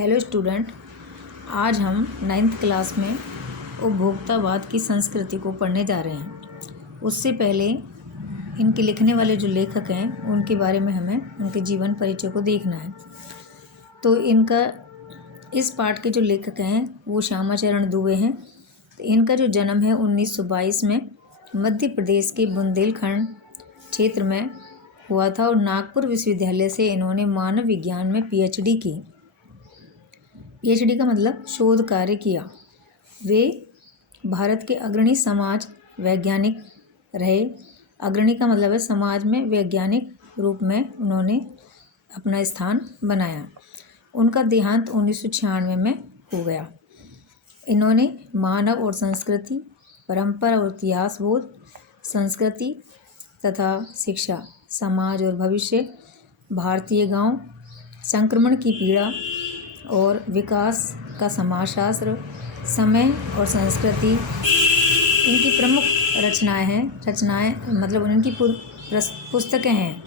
Hello student, आज हम 9th class में उपभोक्तावाद की संस्कृति को पढ़ने जा रहे हैं। उससे पहले इनके लिखने वाले जो लेखक हैं उनके बारे में हमें उनके जीवन परिचय को देखना है। तो इनका इस पाठ के जो लेखक हैं वो श्यामाचरण दुबे हैं। तो इनका जो जन्म है 1922 में मध्य प्रदेश के बुंदेलखंड क्षेत्र में हुआ था और नागपुर विश्वविद्यालय से इन्होंने मानव विज्ञान में पीएचडी की। पीएचडी का मतलब शोध कार्य किया। वे भारत के अग्रणी समाज वैज्ञानिक रहे। अग्रणी का मतलब है समाज में वैज्ञानिक रूप में उन्होंने अपना स्थान बनाया। उनका देहांत 1996 में हो गया। इन्होंने मानव और संस्कृति, परंपरा और इतिहास बोध, संस्कृति तथा शिक्षा, समाज और भविष्य, भारतीय गांव, संक्रमण की पीड़ा और विकास का समाजशास्त्र, समय और संस्कृति इनकी प्रमुख रचनाएं मतलब उनकी पुस्तकें हैं।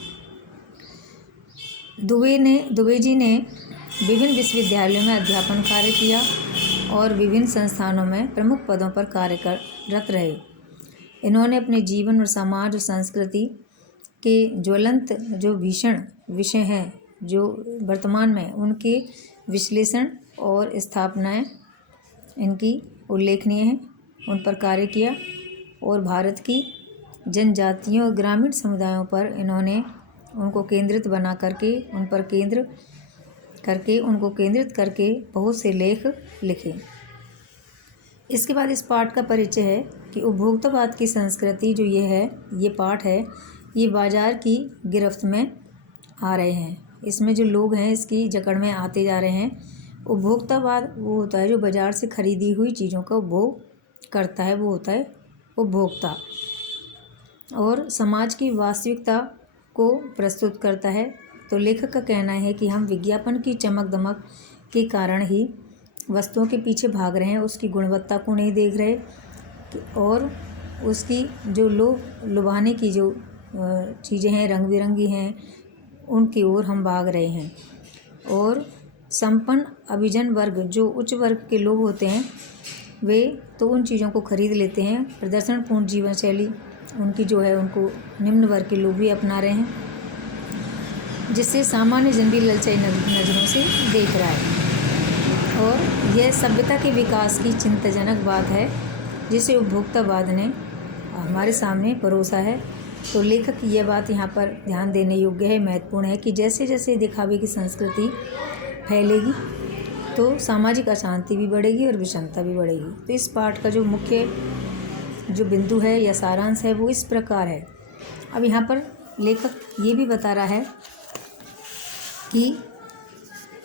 दुबे जी ने विभिन्न विश्वविद्यालयों में अध्यापन कार्य किया और विभिन्न संस्थानों में प्रमुख पदों पर कार्यरत रहे। इन्होंने अपने जीवन और समाज और संस्कृति के ज्वलंत जो भीषण विषय हैं जो वर्तमान में उनके विश्लेषण और स्थापनाएं इनकी उल्लेखनीय हैं, उन पर कार्य किया और भारत की जनजातियों और ग्रामीण समुदायों पर इन्होंने उनको केंद्रित बना करके उनको केंद्रित करके बहुत से लेख लिखे। इसके बाद इस पाठ का परिचय है कि उपभोक्तावाद की संस्कृति जो ये पाठ है, ये बाजार की गिरफ्त में आ रहे हैं। इसमें जो लोग हैं इसकी जकड़ में आते जा रहे हैं। उपभोक्तावाद वो होता है जो बाजार से खरीदी हुई चीज़ों का उपभोग करता है, वो होता है उपभोक्ता, और समाज की वास्तविकता को प्रस्तुत करता है। तो लेखक का कहना है कि हम विज्ञापन की चमक दमक के कारण ही वस्तुओं के पीछे भाग रहे हैं, उसकी गुणवत्ता को नहीं देख रहे और उसकी जो लुभाने की जो चीज़ें हैं रंग बिरंगी हैं उनकी ओर हम भाग रहे हैं। और संपन्न अभिजन वर्ग जो उच्च वर्ग के लोग होते हैं वे तो उन चीज़ों को खरीद लेते हैं। प्रदर्शनपूर्ण जीवन शैली उनकी जो है उनको निम्न वर्ग के लोग भी अपना रहे हैं, जिससे सामान्य जन भी ललचाई नज़रों से देख रहा है। और यह सभ्यता के विकास की चिंताजनक बात है जिसे उपभोक्तावाद ने हमारे सामने परोसा है। तो लेखक की यह बात यहाँ पर ध्यान देने योग्य है, महत्वपूर्ण है कि जैसे जैसे दिखावे की संस्कृति फैलेगी तो सामाजिक अशांति भी बढ़ेगी और विषमता भी बढ़ेगी। तो इस पाठ का जो मुख्य जो बिंदु है या सारांश है वो इस प्रकार है। अब यहाँ पर लेखक ये भी बता रहा है कि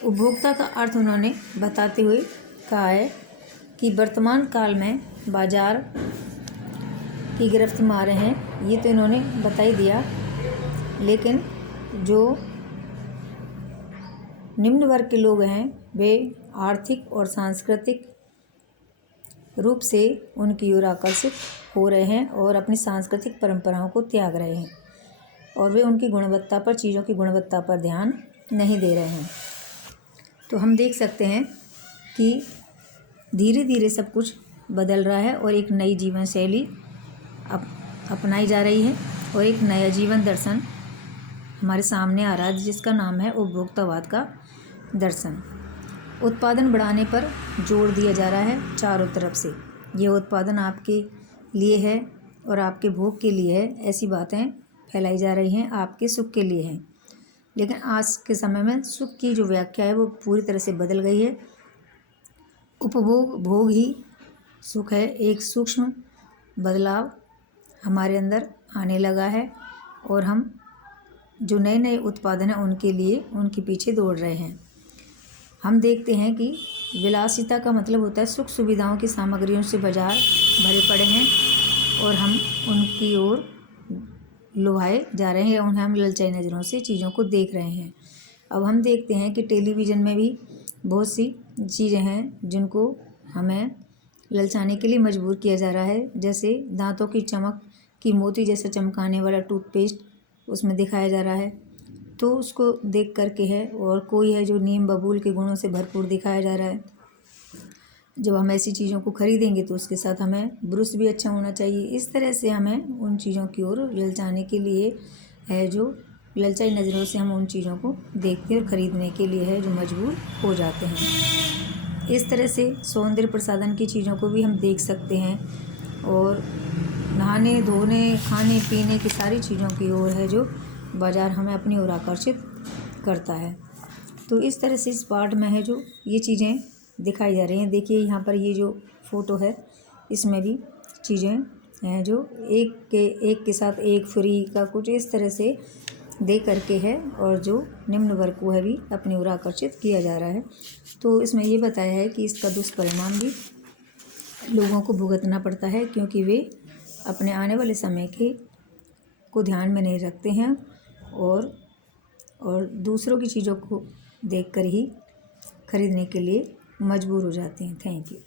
उपभोक्ता का अर्थ उन्होंने बताते हुए कहा है कि वर्तमान काल में बाजार की गिरफ्त में आ रहे हैं, ये तो इन्होंने बता ही दिया। लेकिन जो निम्न वर्ग के लोग हैं वे आर्थिक और सांस्कृतिक रूप से उनकी ओर आकर्षित हो रहे हैं और अपनी सांस्कृतिक परंपराओं को त्याग रहे हैं और वे उनकी गुणवत्ता पर चीज़ों की गुणवत्ता पर ध्यान नहीं दे रहे हैं। तो हम देख सकते हैं कि धीरे धीरे सब कुछ बदल रहा है और एक नई जीवन शैली अपनाई जा रही है और एक नया जीवन दर्शन हमारे सामने आ रहा है जिसका नाम है उपभोक्तावाद का दर्शन। उत्पादन बढ़ाने पर जोर दिया जा रहा है चारों तरफ से। यह उत्पादन आपके लिए है और आपके भोग के लिए है, ऐसी बातें फैलाई जा रही हैं, आपके सुख के लिए हैं। लेकिन आज के समय में सुख की जो व्याख्या है वो पूरी तरह से बदल गई है। भोग ही सुख है। एक सूक्ष्म बदलाव हमारे अंदर आने लगा है और हम जो नए नए उत्पादन हैं उनके लिए उनके पीछे दौड़ रहे हैं। हम देखते हैं कि विलासिता का मतलब होता है सुख सुविधाओं की सामग्रियों से बाजार भरे पड़े हैं और हम उनकी ओर लुभाए जा रहे हैं, उन्हें हम ललचाई नज़रों से चीज़ों को देख रहे हैं। अब हम देखते हैं कि टेलीविज़न में भी बहुत सी चीज़ें हैं जिनको हमें ललचाने के लिए मजबूर किया जा रहा है। जैसे दांतों की चमक की मोती जैसे चमकाने वाला टूथपेस्ट उसमें दिखाया जा रहा है। तो उसको देख करके है। और कोई है जो नीम बबूल के गुणों से भरपूर दिखाया जा रहा है। जब हम ऐसी चीज़ों को खरीदेंगे तो उसके साथ हमें ब्रुश भी अच्छा होना चाहिए। इस तरह से हमें उन चीज़ों की ओर ललचाने के लिए है जो ललचाई नज़रों से हम उन चीज़ों को देखते और ख़रीदने के लिए है जो मजबूर हो जाते हैं। इस तरह से सौंदर्य प्रसाधन की चीज़ों को भी हम देख सकते हैं और नहाने धोने खाने पीने की सारी चीज़ों की ओर है जो बाज़ार हमें अपनी ओर आकर्षित करता है। तो इस तरह से इस पार्ट में है जो ये चीज़ें दिखाई जा रही हैं। देखिए यहाँ पर ये जो फ़ोटो है इसमें भी चीज़ें हैं जो एक के साथ एक फ्री का कुछ इस तरह से दे करके है और जो निम्न वर्ग को है भी अपनी ओर आकर्षित किया जा रहा है। तो इसमें ये बताया है कि इसका दुष्परिणाम भी लोगों को भुगतना पड़ता है क्योंकि वे अपने आने वाले समय को ध्यान में नहीं रखते हैं और दूसरों की चीज़ों को देखकर ही खरीदने के लिए मजबूर हो जाते हैं। Thank you.